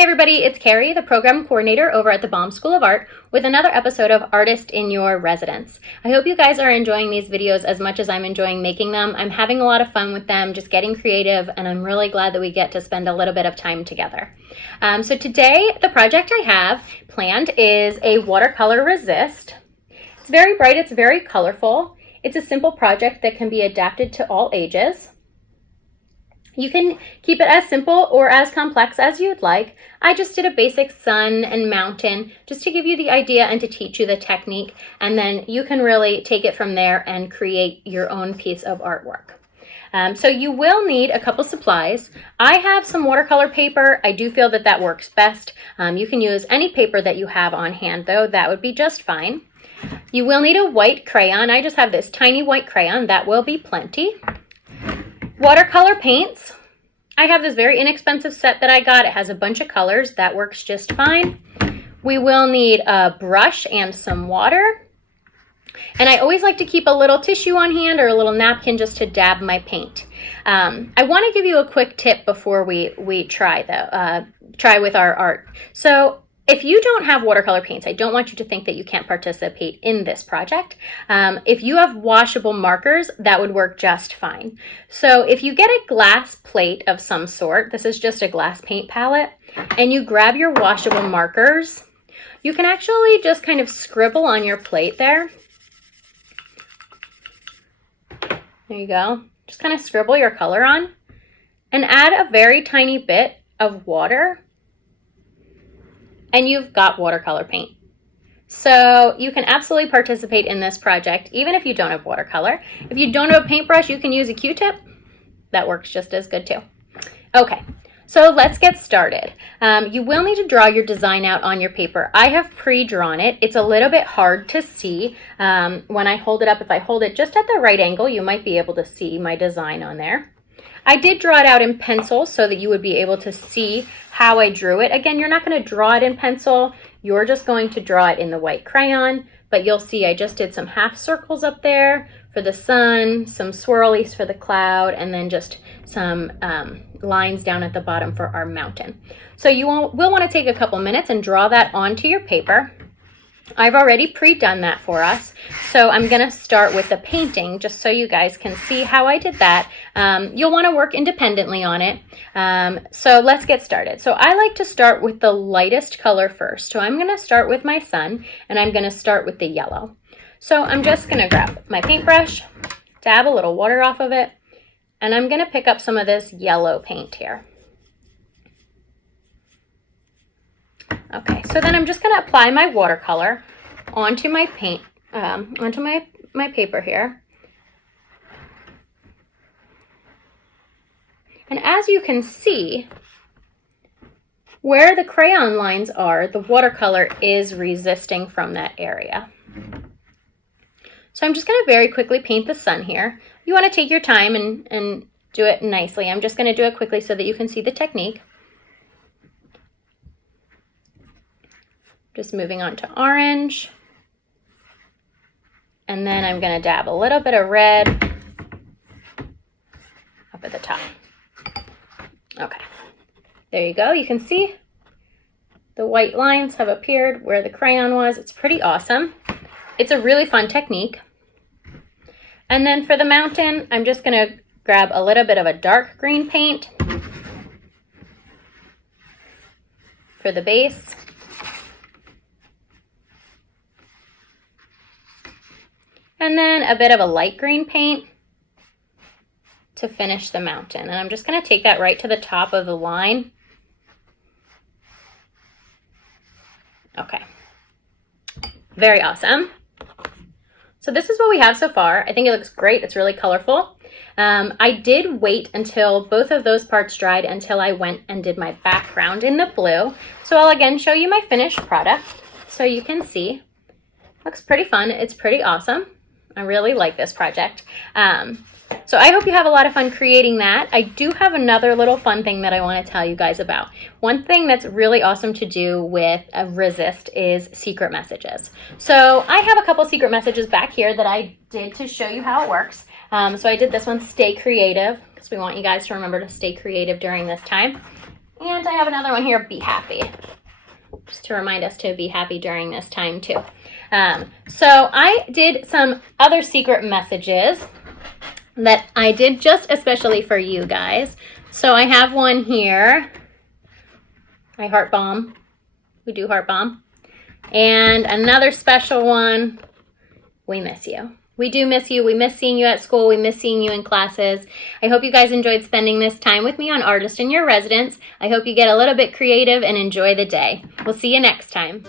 Hey everybody, it's Karri, the program coordinator over at the Baum School of Art with another episode of Artist in Your Residence. I hope you guys are enjoying these videos as much as I'm enjoying making them. I'm having a lot of fun with them, just getting creative, and I'm really glad that we get to spend a little bit of time together. So today, the project I have planned is a watercolor resist. It's very bright, it's very colorful. It's a simple project that can be adapted to all ages. You can keep it as simple or as complex as you'd like. I just did a basic sun and mountain just to give you the idea and to teach you the technique, and then you can really take it from there and create your own piece of artwork. So you will need a couple supplies. I have some watercolor paper. I do feel that that works best. You can use any paper that you have on hand though, that would be just fine. You will need a white crayon. I just have this tiny white crayon, that will be plenty. Watercolor paints. I have this very inexpensive set that I got. It has a bunch of colors. That works just fine. We will need a brush and some water. And I always like to keep a little tissue on hand or a little napkin just to dab my paint. I want to give you a quick tip before we try with our art. So if you don't have watercolor paints, I don't want you to think that you can't participate in this project. If you have washable markers, that would work just fine. So if you get a glass plate of some sort, this is just a glass paint palette, and you grab your washable markers, you can actually just kind of scribble on your plate there. There you go. Just kind of scribble your color on and add a very tiny bit of water, and you've got watercolor paint. So you can absolutely participate in this project, even if you don't have watercolor. If you don't have a paintbrush, you can use a Q-tip. That works just as good too. Okay, so let's get started. You will need to draw your design out on your paper. I have pre-drawn it. It's a little bit hard to see when I hold it up. If I hold it just at the right angle, you might be able to see my design on there. I did draw it out in pencil so that you would be able to see how I drew it. Again, you're not going to draw it in pencil. You're just going to draw it in the white crayon, but you'll see I just did some half circles up there for the sun, some swirlies for the cloud, and then just some lines down at the bottom for our mountain. So you will want to take a couple minutes and draw that onto your paper. I've already pre-done that for us, so I'm going to start with the painting just so you guys can see how I did that. You'll want to work independently on it, so let's get started. So I like to start with the lightest color first, so I'm going to start with my sun, and I'm going to start with the yellow. So I'm just going to grab my paintbrush, dab a little water off of it, and I'm going to pick up some of this yellow paint here. Okay, so then I'm just going to apply my watercolor onto my paint, onto my paper here. And as you can see, where the crayon lines are, the watercolor is resisting from that area. So I'm just going to very quickly paint the sun here. You want to take your time and do it nicely. I'm just going to do it quickly so that you can see the technique. Just moving on to orange. And then I'm going to dab a little bit of red up at the top. Okay, there you go. You can see the white lines have appeared where the crayon was. It's pretty awesome. It's a really fun technique. And then for the mountain, I'm just going to grab a little bit of a dark green paint for the base. And then a bit of a light green paint to finish the mountain. And I'm just going to take that right to the top of the line. Okay. Very awesome. So this is what we have so far. I think it looks great. It's really colorful. I did wait until both of those parts dried until I went and did my background in the blue. So I'll again show you my finished product so you can see. Looks pretty fun. It's pretty awesome. I really like this project. So I hope you have a lot of fun creating that. I do have another little fun thing that I want to tell you guys about. One thing that's really awesome to do with a resist is secret messages. So I have a couple secret messages back here that I did to show you how it works. So I did this one, stay creative, because we want you guys to remember to stay creative during this time. And I have another one here, be happy. Just to remind us to be happy during this time too. So I did some other secret messages that I did just especially for you guys. So I have one here. I heart Baum. We do heart Baum. And another special one. We miss you. We do miss you. We miss seeing you at school. We miss seeing you in classes. I hope you guys enjoyed spending this time with me on Artist in Your Residence. I hope you get a little bit creative and enjoy the day. We'll see you next time.